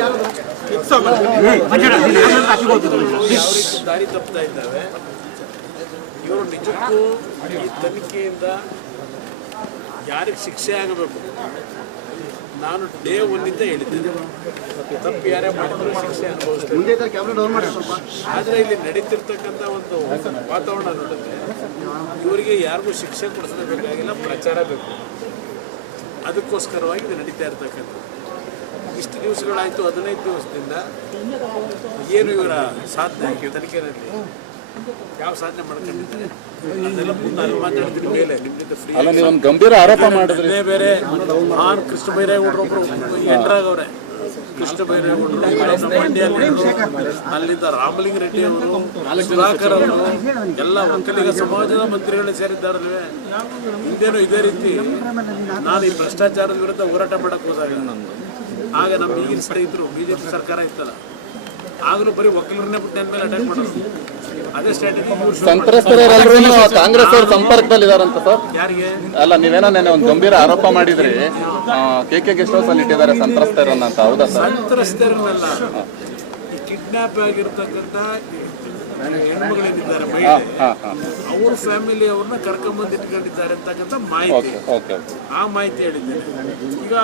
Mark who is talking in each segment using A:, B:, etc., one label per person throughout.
A: ಯಾವ ರೀತಿ ದಾರಿ ತಪ್ತಾ ಇದ್ದಾವೆ ಇವರು ನಿಜಕ್ಕೂ ಈ ತನಿಖೆಯಿಂದ ಯಾರಿಗೆ ಶಿಕ್ಷೆ ಆಗಬೇಕು? ನಾನು ಡೇ ಒಂದಿಂದ ಹೇಳಿದ್ದೇನೆ. ತಪ್ಪು ಯಾರೇ ಮಾಡಿದ್ರು ಶಿಕ್ಷೆ ಅನುಭವಿಸ್ತಾರೆ. ಆದರೆ ಇಲ್ಲಿ ನಡೀತಿರ್ತಕ್ಕಂಥ ಒಂದು ವಾತಾವರಣ ನೋಡಿದ್ರೆ ಇವರಿಗೆ ಯಾರಿಗೂ ಶಿಕ್ಷೆ ಕೊಡಿಸಬೇಕಾಗಿಲ್ಲ ಪ್ರಚಾರ ಬೇಕು. ಅದಕ್ಕೋಸ್ಕರವಾಗಿ ಇದು ನಡೀತಾ ಇರ್ತಕ್ಕಂಥದ್ದು. ಇಷ್ಟು ದಿವಸಗಳಾಯಿತು ಹದಿನೈದು ದಿವಸದಿಂದ ಏನು ಇವರ ಸಾಧನೆ ತನಿಖೆಯಲ್ಲಿ? ಯಾವ ಸಾಧನೆ ಮಾಡ್ಕೊಂಡಿದ್ದಾರೆ? ಅದೆಲ್ಲ ಮುಂದೆ ಅಲ್ಲಿ ಮಾತಾಡ್ತೀನಿ ಮೇಲೆ ನಿಮ್ಮಿಂದ ಫ್ರೀ
B: ಅಲ್ಲ ನೀವು ಒಂದು ಗಂಭೀರ ಆರೋಪ ಮಾಡಿದ್ರಿ.
A: ಬೇರೆ ಬೇರೆ ಮಹಾನ್ ಕೃಷ್ಣ ಬೈರೇಗೌಡರು ಒಬ್ರು ಎಂಟ್ರಾಗವ್ರೆ ಕೃಷ್ಣ ಬೈರೇಗೌಡರು ನಮ್ಮ ಮಂಡ್ಯಲ್ಲಿ ಅಲ್ಲಿಂದ ರಾಮಲಿಂಗ ರೆಡ್ಡಿ ಅವರು ಸುಧಾಕರ್ ಅವರು ಎಲ್ಲ ಒಕ್ಕಲಿಗ ಸಮಾಜದ ಮಂತ್ರಿಗಳು ಸೇರಿದ್ದಾರಲ್ವೇ? ಇದೇನು ಇದೇ ರೀತಿ. ನಾನು ಈ ಭ್ರಷ್ಟಾಚಾರದ ವಿರುದ್ಧ ಹೋರಾಟ ಮಾಡಕ್ ಹೋದಾಗ ಆಗ ನಮ್ಮ ಈಗಿನ ಸ್ನೇಹಿತರು ಬಿಜೆಪಿ ಸರ್ಕಾರ ಇತ್ತಲ್ಲ. ಆಗಲೂ ಬರೀ ಒಕ್ಕಲರನ್ನೇ ಬಿಟ್ಟು ಮೇಲೆ ಅಟ್ಯಾಕ್ ಮಾಡೋದು. ಅದೇ ಸ್ಟ್ರಾಟಜಿ
B: ಸಂತ್ರಸ್ತರೆಲ್ಲರೂ ಕಾಂಗ್ರೆಸ್ ಅವ್ರ ಸಂಪರ್ಕದಲ್ಲಿ ಇದಾರಂತ ಸರ್?
A: ಯಾರಿಗೆ?
B: ಅಲ್ಲ ನೀವೇನೋ ನೆನೆ ಒಂದು ಗಂಭೀರ ಆರೋಪ ಮಾಡಿದ್ರಿ. ಕೆ ಕೆ ಗೆಸ್ಟ್ ಹೌಸ್ ಅಲ್ಲಿ ಇಟ್ಟಿದ್ದಾರೆ ಸಂತ್ರಸ್ತರನ್ನ ಅಂತ ಹೌದಾ ಸರ್?
A: ಸಂತ್ರಸ್ತರನ್ನೆಲ್ಲ. ಕಿಡ್ನಾಪ್ ಆಗಿರ್ತಕ್ಕಂಥ ಹೆಣ್ಮಗಳೇನಿದ್ದಾರೆ ಮಹಿಳೆ.
B: ಹಾ ಹಾ
A: ಅವ್ರ ಫ್ಯಾಮಿಲಿ ಅವ್ರನ್ನ ಕರ್ಕೊಂಬಂದು ಇಟ್ಕೊಂಡಿದ್ದಾರೆ ಅಂತಕ್ಕಂಥ ಮಾಹಿತಿ ಆ ಮಾಹಿತಿ ಹೇಳಿದ್ದೇನೆ. ಈಗ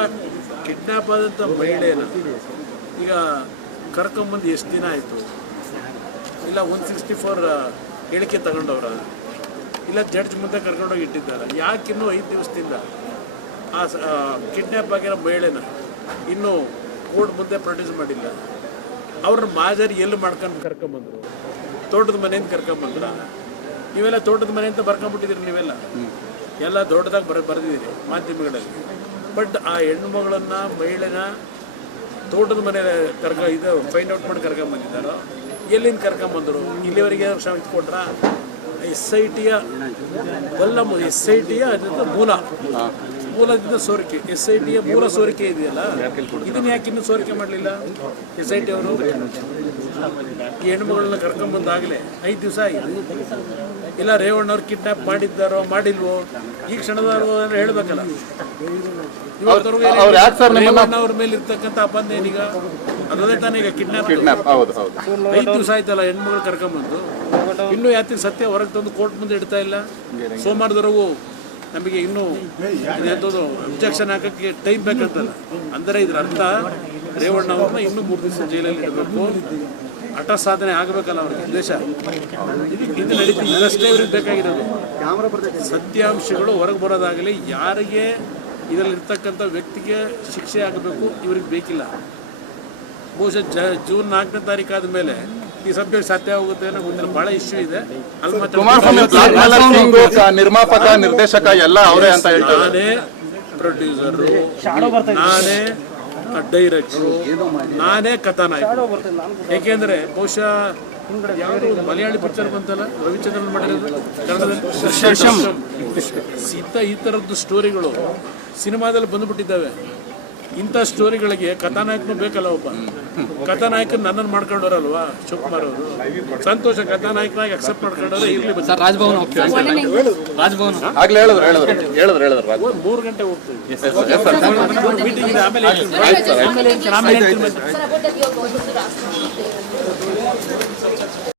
A: ಕಿಡ್ನಾಪ್ ಆದಂಥ ಮಹಿಳೆನ ಈಗ ಕರ್ಕೊಂಬಂದು ಎಷ್ಟು ದಿನ ಆಯಿತು? ಇಲ್ಲ ಒನ್ ಸಿಕ್ಸ್ಟಿ ಫೋರ್ ಹೇಳಿಕೆ ತಗೊಂಡವ್ರ? ಇಲ್ಲ ಜಡ್ಜ್ ಮುಂದೆ ಕರ್ಕೊಂಡೋಗಿ ಇಟ್ಟಿದ್ದಾರೆ? ಯಾಕೆ ಇನ್ನೂ ಐದು ದಿವಸದಿಂದ ಆ ಕಿಡ್ನಾಪ್ ಆಗಿರೋ ಮಹಿಳೆನ ಇನ್ನೂ ಕೋರ್ಟ್ ಮುಂದೆ ಪ್ರೊಡ್ಯೂಸ್ ಮಾಡಿಲ್ಲ? ಅವ್ರನ್ನ ಮಾಜರಿ ಎಲ್ಲಿ ಮಾಡ್ಕೊಂಡು ಕರ್ಕೊಂಬಂದ್ರು? ತೋಟದ ಮನೆ ಅಂತ ಕರ್ಕೊಂಬಂದ್ರ ನೀವೆಲ್ಲ ತೋಟದ ಮನೆ ಅಂತ ಬರ್ಕೊಂಬಿಟ್ಟಿದ್ದೀರಿ ನೀವೆಲ್ಲ? ಎಲ್ಲ ದೊಡ್ಡದಾಗಿ ಬರ, ಬರೆದಿದ್ದೀರಿ ಮಾಧ್ಯಮಗಳಲ್ಲಿ. ಬಟ್ ಆ ಹೆಣ್ಣು ಮಗಳನ್ನ ಮಹಿಳೆನ ತೋಟದ ಮನೆ ಕರ್ಕ, ಇದು ಫೈಂಡ್ ಔಟ್ ಮಾಡಿ ಕರ್ಕೊಂಬಂದಿದ್ದಾರೋ ಎಲ್ಲಿಂದ ಕರ್ಕೊಂಬಂದರು ಇಲ್ಲಿವರೆಗೆ ಶ್ರಮ ಕೊಟ್ರ ಎಸ್ ಐ ಟಿಯ ಎಲ್ಲ ಎಸ್ ಐ ಟಿಯ ಅದರಿಂದ ಮೂಲ. ಮೂಲದಿಂದ ಸೋರಿಕೆ ಎಸ್ ಐ ಟಿಯ ಮೂಲ ಸೋರಿಕೆ ಇದೆಯಲ್ಲ? ಇದನ್ನ ಯಾಕೆ ಇನ್ನೂ ಸೋರಿಕೆ ಮಾಡಲಿಲ್ಲ? ಎಸ್ ಐ ಟಿ ಅವರು? ಈ ಹೆಣ್ಮಗಳನ್ನ ಕರ್ಕೊಂಬಂದಾಗಲೇ ಐದು ದಿವಸ ಆಗಿದೆ. ಇಲ್ಲ ರೇವಣ್ಣವ್ರು ಕಿಡ್ನಾಪ್ ಮಾಡಿದ್ದಾರೋ ಮಾಡಿಲ್ವೋ? ಈ ಕ್ಷಣದವರು ಹೇಳ್ಬೇಕಲ್ಲ. ರೇವಣ್ಣವ್ರ ಮೇಲೆ ಇರ್ತಕ್ಕಂಥ ಅಪಂದ ಏನೀಗ? ಅದೇ ತಾನೇ ಈಗ ಕಿಡ್ನಾಪ್ ಐದು ದಿವಸ ಆಯ್ತಲ್ಲ ಹೆಣ್ಮಗಳು ಕರ್ಕೊಂಬಂದು ಇನ್ನೂ ಯಾತಿ ಸತ್ಯ ಹೊರಗೆ ತಂದು ಕೋರ್ಟ್ ಮುಂದೆ ಇಡ್ತಾ ಇಲ್ಲ? ಸೋಮವಾರದವರೆಗೂ ನಮಗೆ ಇನ್ನೂ ಎಂಥದ್ದು ಒಬ್ಜೆಕ್ಷನ್ ಹಾಕಕ್ಕೆ ಟೈಮ್ ಬೇಕಂತಲ್ಲ. ಅಂದರೆ ಇದರ ಅರ್ಥ ರೇವಣ್ಣ ಅವ್ರನ್ನ ಇನ್ನೂ ಮೂರು ದಿವಸ ಜೈಲಲ್ಲಿ ಇಡಬೇಕು. ಹಠ ಸಾಧನೆ ಆಗಬೇಕಲ್ಲ ಅವ್ರಿಗೆ ಉದ್ದೇಶ. ಇದು ನಡೀತಿದೆ ಇದಷ್ಟೇ ಇವ್ರಿಗೆ ಬೇಕಾಗಿರೋದು. ಸತ್ಯಾಂಶಗಳು ಹೊರಗೆ ಬರೋದಾಗಲಿ ಯಾರಿಗೆ ಇದರಲ್ಲಿರ್ತಕ್ಕಂಥ ವ್ಯಕ್ತಿಗೆ ಶಿಕ್ಷೆ ಆಗಬೇಕು ಇವ್ರಿಗೆ ಬೇಕಿಲ್ಲ. ಬಹುಶಃ ಜೂನ್ ನಾಲ್ಕನೇ ತಾರೀಕು ಆದಮೇಲೆ ಈ ಸಬ್ಜೆಕ್ಟ್ ಸಾಧ್ಯ ಆಗುತ್ತೆ ಅನ್ನೋ ಒಂದು ಬಹಳ ಇಶ್ಯೂ ಇದೆ.
B: ಕುಮಾರಸ್ವಾಮಿ ನಿರ್ಮಾಪಕ ನಿರ್ದೇಶಕ ಎಲ್ಲ ಅವರೇ ಅಂತ ಹೇಳ್ತಾರೆ.
A: ನಾನೇ ಪ್ರೊಡ್ಯೂಸರು ನಾನೇ ಡೈರೆಕ್ಟ್ರು ನಾನೇ ಕಥಾನಾಯಕ. ಯಾಕೆಂದ್ರೆ ಬಹುಶಃ ಯಾವುದು ಮಲಯಾಳಿ ಪಿಕ್ಚರ್ ಬಂತಲ್ಲ ರವಿಚಂದ್ರನ್ ಮಾಡಿರೋದು? ಕನ್ನಡದಲ್ಲಿ ಈ ಥರದ್ದು ಸ್ಟೋರಿಗಳು ಸಿನಿಮಾದಲ್ಲಿ ಬಂದ್ಬಿಟ್ಟಿದ್ದಾವೆ. ಇಂಥ ಸ್ಟೋರಿಗಳಿಗೆ ಕಥಾನಾಯಕನು ಬೇಕಲ್ಲ ಒಬ್ಬ. ಕಥಾನಾಯಕನ ನನ್ನನ್ನು ಮಾಡ್ಕೊಂಡವ್ರಲ್ವಾ? ಶಿವಕುಮಾರ್ ಅವರು. ಸಂತೋಷ ಕಥಾನಾಯಕನಾಗಿ ಅಕ್ಸೆಪ್ಟ್ ಮಾಡ್ಕೊಂಡ್ರೆ ಇರ್ಲಿ
C: ರಾಜಭವನ ಹೋಗ್ತೀವಿ ರಾಜಭವನ
B: ಆಗ್ಲೇ ಹೇಳಿದ್ರು ಹೇಳಿದ್ರು ಹೇಳಿದ್ರು ಹೇಳಿದ್ರು ರಾಜ್.
A: ಮೂರು ಗಂಟೆ ಹೋಗ್ತೀವಿ.
B: ಎಸ್ ಸರ್ ಸರ್
A: ಮೀಟಿಂಗ್ ಇದೆ ಆಮೇಲೆ